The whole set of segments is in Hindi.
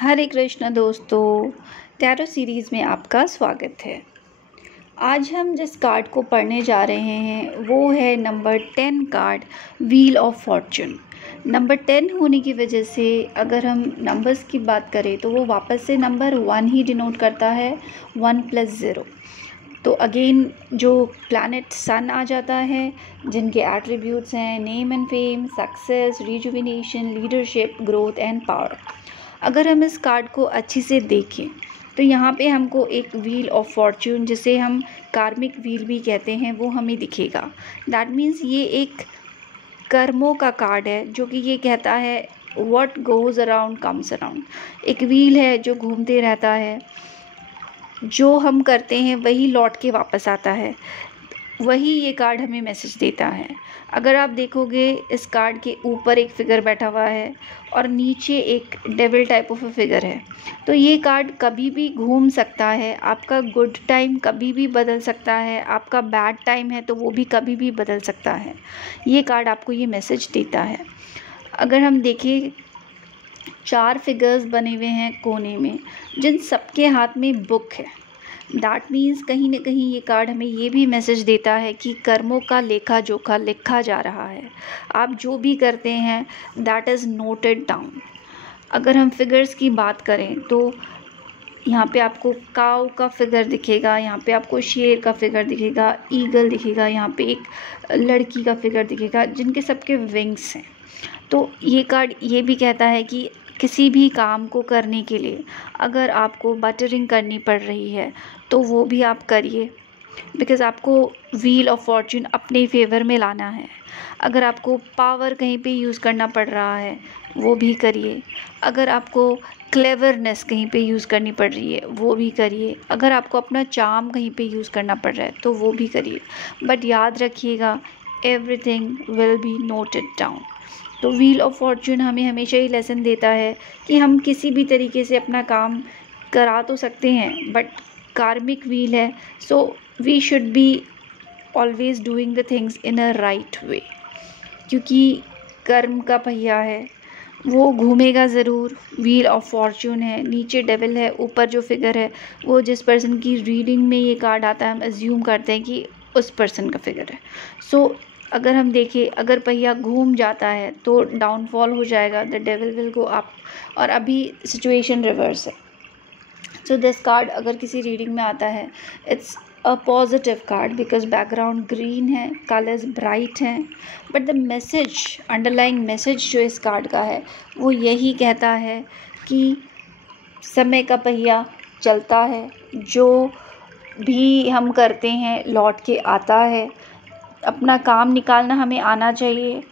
हरे कृष्ण दोस्तों, टैरो सीरीज़ में आपका स्वागत है। आज हम जिस कार्ड को पढ़ने जा रहे हैं वो है number 10 card, wheel of Fortune. Number 10 होने की वजह से अगर हम नंबर्स की बात करें तो वो वापस से नंबर 1 ही डिनोट करता है, 1 + 0। तो अगेन जो प्लैनेट सन आ जाता है, जिनके एट्रीब्यूट्स हैं name and fame, success, rejuvenation, leadership, growth and power. अगर हम इस कार्ड को अच्छे से देखें तो यहाँ पे हमको एक व्हील ऑफ फॉर्चून, जिसे हम कार्मिक व्हील भी कहते हैं, वो हमें दिखेगा। दैट मीन्स ये एक कर्मों का कार्ड है, जो कि ये कहता है what goes around comes around. एक व्हील है जो घूमते रहता है, जो हम करते हैं वही लौट के वापस आता है। वही ये कार्ड हमें मैसेज देता है। अगर आप देखोगे इस कार्ड के ऊपर एक फिगर बैठा हुआ है और नीचे एक डेविल टाइप ऑफ फिगर है, तो ये कार्ड कभी भी घूम सकता है। आपका गुड टाइम कभी भी बदल सकता है, आपका बैड टाइम है तो वो भी कभी भी बदल सकता है। ये कार्ड आपको ये मैसेज देता है। अगर हम देखें, 4 फिगर्स बने हुए हैं कोने में, जिन सबके हाथ में बुक है। दैट मीन्स कहीं ना कहीं ये कार्ड हमें ये भी मैसेज देता है कि कर्मों का लेखा जोखा लिखा जा रहा है। आप जो भी करते हैं दैट इज़ नोटेड डाउन। अगर हम फिगर्स की बात करें तो यहाँ पे आपको काऊ का फिगर दिखेगा, यहाँ पे आपको शेर का फिगर दिखेगा, ईगल दिखेगा, यहाँ पे एक लड़की का फिगर दिखेगा, जिनके सबके विंग्स हैं। तो ये कार्ड ये भी कहता है कि किसी भी काम को करने के लिए अगर आपको बटरिंग करनी पड़ रही है तो वो भी आप करिए, बिकॉज़ आपको व्हील ऑफ फॉर्चून अपने फेवर में लाना है। अगर आपको पावर कहीं पे यूज़ करना पड़ रहा है वो भी करिए। अगर आपको क्लेवरनेस कहीं पे यूज़ करनी पड़ रही है वो भी करिए। अगर आपको अपना चार्म कहीं पे यूज़ करना पड़ रहा है तो वो भी करिए। बट याद रखिएगा, everything will be noted down. तो व्हील ऑफ फॉर्चून हमें हमेशा ही लेसन देता है कि हम किसी भी तरीके से अपना काम करा तो सकते हैं, बट कार्मिक व्हील है, so we should be always doing the things in a right way. क्योंकि कर्म का पहिया है, वो घूमेगा ज़रूर। व्हील ऑफ फॉर्चून है, नीचे डेविल है, ऊपर जो फिगर है वो जिस पर्सन की रीडिंग में ये कार्ड आता है हम अज्यूम करते हैं कि उस पर्सन का फिगर है। सो अगर हम देखें, अगर पहिया घूम जाता है तो डाउनफॉल हो जाएगा, the devil will go up. और अभी सिचुएशन रिवर्स है। सो दिस कार्ड अगर किसी रीडिंग में आता है, it's a positive card, because background green है, कलर्स ब्राइट हैं। But the message, underlying message जो इस कार्ड का है वो यही कहता है कि समय का पहिया चलता है, जो भी हम करते हैं लौट के आता है। अपना काम निकालना हमें आना चाहिए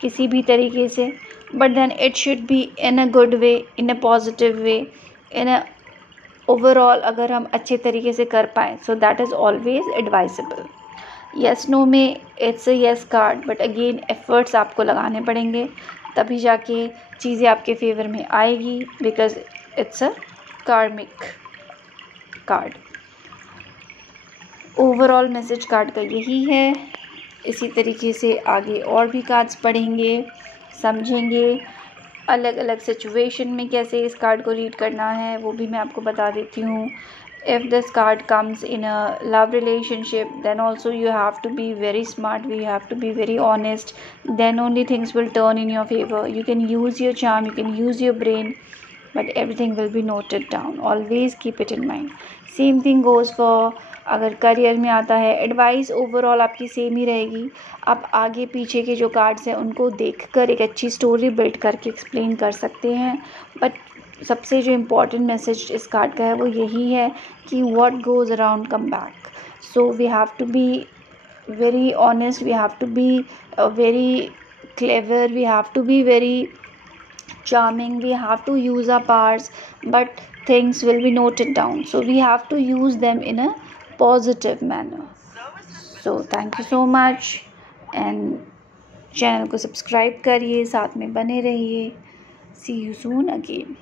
किसी भी तरीके से, but then it should be in a good way, in a positive way, in a overall अगर हम अच्छे तरीके से कर पाएँ, so that is always advisable. Yes no में it's a yes card, but again efforts आपको लगाने पड़ेंगे, तभी जाके चीज़ें आपके फेवर में आएगी, बिकॉज इट्स अ कार्मिक कार्ड। ओवरऑल मैसेज कार्ड का यही है। इसी तरीके से आगे और भी कार्ड्स पढ़ेंगे, समझेंगे, अलग अलग सिचुएशन में कैसे इस कार्ड को रीड करना है वो भी मैं आपको बता देती हूँ। If this card comes in a love relationship, then also you have to be very smart, we have to be very honest, then only things will turn in your favour. You can use your charm, you can use your brain, but everything will be noted down. Always keep it in mind. Same thing goes for अगर करियर में आता है, एडवाइस ओवरऑल आपकी सेम ही रहेगी। आप आगे पीछे के जो कार्ड्स हैं उनको देखकर एक अच्छी स्टोरी बिल्ड करके एक्सप्लेन कर सकते हैं, बट सबसे जो इम्पोर्टेंट मैसेज इस कार्ड का है वो यही है कि what goes around come back. So we have to be very honest, we have to be very clever, we have to be very charming, we have to use our powers, but things will be noted down, so we have to use them in a positive manner. So thank you so much, and channel को सब्सक्राइब करिए, साथ में बने रहिए। See you soon again.